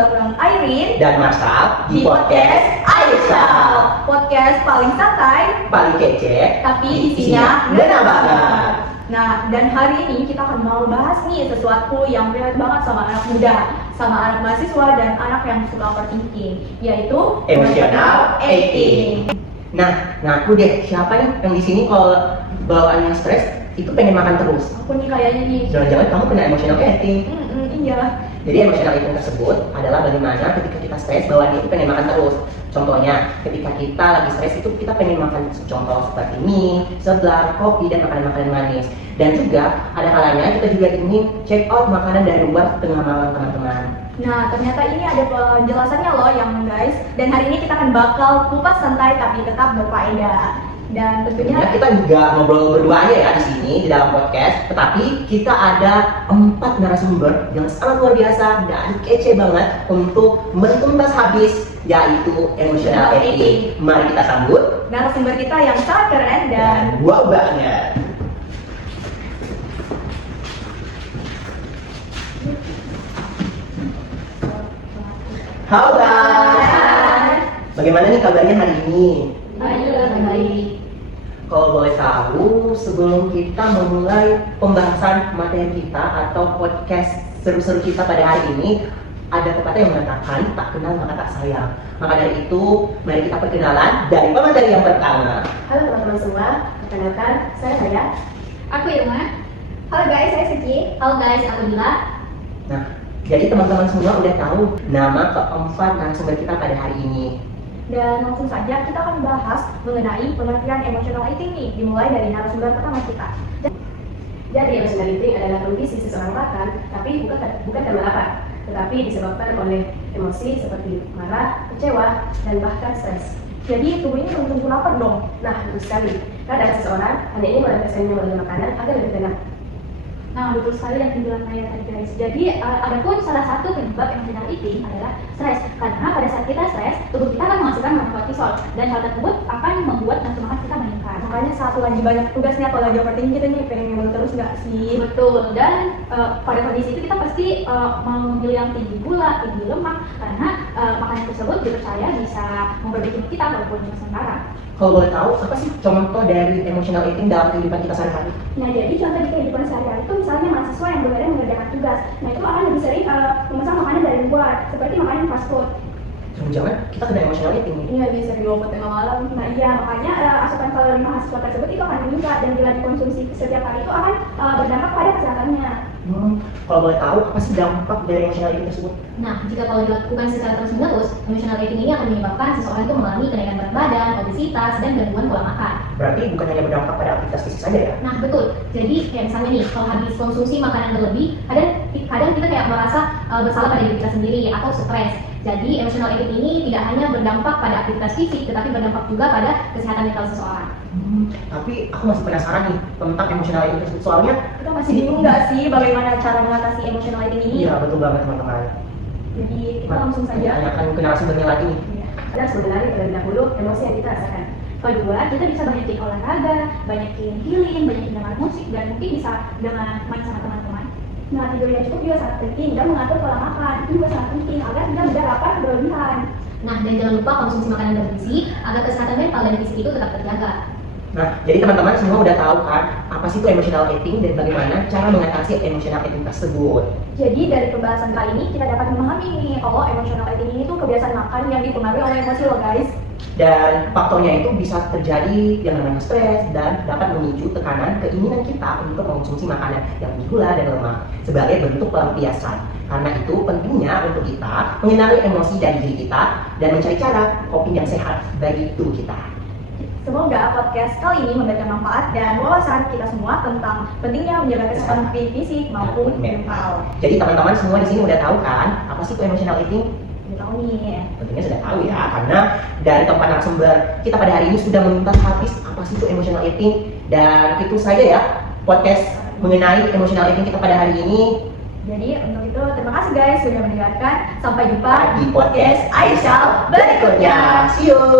bareng Airin dan Marsal di podcast Aisyah. Podcast paling santai, paling kece, tapi isinya ngena banget. Nah, dan hari ini kita akan mau bahas nih sesuatu yang relate banget sama anak muda, sama anak mahasiswa dan anak yang suka overthinking, yaitu emotional eating. Nah, ngaku deh, siapa nih yang di sini kalau bawaannya stres itu pengen makan terus? Aku nih kayaknya nih. Jangan-jangan kamu kena emotional eating. Iya. Jadi emotional eating tersebut adalah bagaimana ketika kita stres bawaannya itu pengen makan terus. Contohnya, ketika kita lagi stres itu kita pengen makan contoh seperti mie, seblak, kopi, dan makanan-makanan manis. Dan juga ada kalanya kita juga ingin check out makanan dari luar tengah malam, teman-teman. Nah, ternyata ini ada penjelasannya loh yang guys. Dan hari ini kita akan bakal kupas santai tapi tetap berfaedah. Dan tentunya kita juga ngobrol berdua aja ya di sini di dalam podcast. Tetapi kita ada 4 narasumber yang sangat luar biasa dan kece banget untuk mentuntas habis, yaitu emotional eating. Mari kita sambut narasumber kita yang sangat keren dan wow banget. Halo guys, bagaimana nih kabarnya hari ini? baik. Kalau boleh tahu, sebelum kita memulai pembahasan materi kita atau podcast seru-seru kita pada hari ini, ada pepatah yang mengatakan tak kenal maka tak sayang. Maka dari itu, mari kita perkenalan dari pemateri yang pertama. Halo teman-teman semua, perkenalkan saya Raya. Aku Irma. Halo guys, saya Suci. Halo guys, aku Dila. Nah, jadi teman-teman semua udah tahu nama keempat narasumber kita pada hari ini. Dan langsung saja kita akan bahas mengenai pengertian emotional eating nih, dimulai dari narasumber pertama kita. Jadi emotional eating adalah kondisi seseorang makan, tapi bukan karena lapar, tetapi disebabkan oleh emosi seperti marah, kecewa, dan bahkan stres. Jadi tubuh ini belum tentu lapar dong. Nah, betul sekali. Kadang seseorang hanya ingin melampiaskannya melalui makanan agar lebih tenang. Nah, betul sekali yang dibilang Naya tadi guys. Jadi adapun salah satu penyebab emotional eating adalah stres. Karena pada saat kita stres, tubuh kita akan menghasilkan hormon kortisol dan hal tersebut akan membuat nafsu makan kita meningkat. Makanya saat lagi banyak tugasnya atau lagi overthinking kita nih pengen ngemil terus nggak sih? Betul. Dan pada kondisi itu kita pasti mau memilih yang tinggi gula, tinggi lemak karena makanan tersebut dipercaya bisa memperbaiki kita walaupun sementara. Kalau boleh tahu, apa sih contoh dari emotional eating dalam kehidupan kita sehari-hari? Nah, jadi contoh di kehidupan sehari-hari itu misalnya mahasiswa yang begadang mengerjakan tugas. Nah, itu akan lebih sering memesan makanan dari luar, seperti makanan fast food. Jangan-jangan kita kena emotional eating nih. Iya, bisa di luar tengah malam. Nah, iya, makanya asupan kalori mahasiswa tersebut itu akan meningkat dan bila dikonsumsi setiap hari itu akan berdampak pada kesehatannya. Kalau boleh tahu, apa sih dampak dari emotional eating tersebut? Nah, jika kalau dilakukan secara terus-menerus, emotional eating ini akan menyebabkan seseorang itu mengalami kenaikan berat badan, obesitas, dan gangguan pola makan. Berarti bukan hanya berdampak pada aktivitas fisik saja ya? Nah, betul. Jadi kayak misalnya nih, kalau habis konsumsi makanan berlebih, kadang kita kayak merasa bersalah pada diri kita sendiri atau stres. Jadi emotional eating ini tidak hanya berdampak pada aktivitas fisik, tetapi berdampak juga pada kesehatan mental seseorang. Tapi aku masih penasaran nih tentang emotional eating tersebut. Soalnya Kita masih bingung nggak sih bagaimana cara mengatasi emotional eating ini? iya betul banget teman-teman. Jadi kita langsung saja. Tanyakan ke narasumbernya lagi nih. Dan sebenarnya terlebih dahulu emosi yang kita rasakan. Kedua, kita bisa banyakin olahraga, banyakin healing, banyakin dengar musik, dan mungkin bisa dengan main sama teman-teman. Nah, tidur yang cukup juga sangat penting, dan mengatur pola makan itu juga sangat penting agar tidak mudah lapar berlebihan. Nah, dan jangan lupa konsumsi makanan bergizi agar kesehatan mental dan fisik itu tetap terjaga. Nah, jadi teman-teman semua udah tahu kan apa sih itu emotional eating dan bagaimana cara mengatasi emotional eating tersebut. Jadi dari pembahasan kali ini kita dapat memahami nih kalau emotional eating ini tuh kebiasaan makan yang dipengaruhi oleh emosi loh guys. Dan faktornya itu bisa terjadi yang namanya stres dan dapat memicu tekanan keinginan kita untuk mengonsumsi makanan yang gula dan lemak sebagai bentuk pelampiasan. Karena itu pentingnya untuk kita mengenali emosi dari diri kita dan mencari cara coping yang sehat bagi tubuh kita. Semoga podcast kali ini memberikan manfaat dan wawasan kita semua tentang pentingnya menjaga kesehatan fisik maupun mental. Jadi teman-teman semua di sini udah tahu kan apa sih itu emotional eating? Udah tahu nih. Tentunya sudah tahu ya, karena dari keempat narasumber kita pada hari ini sudah menuntas habis apa sih itu emotional eating. Dan itu saja ya podcast mengenai emotional eating kita pada hari ini. Jadi untuk itu terima kasih guys sudah mendengarkan. Sampai jumpa di podcast Aisyah berikutnya. See you.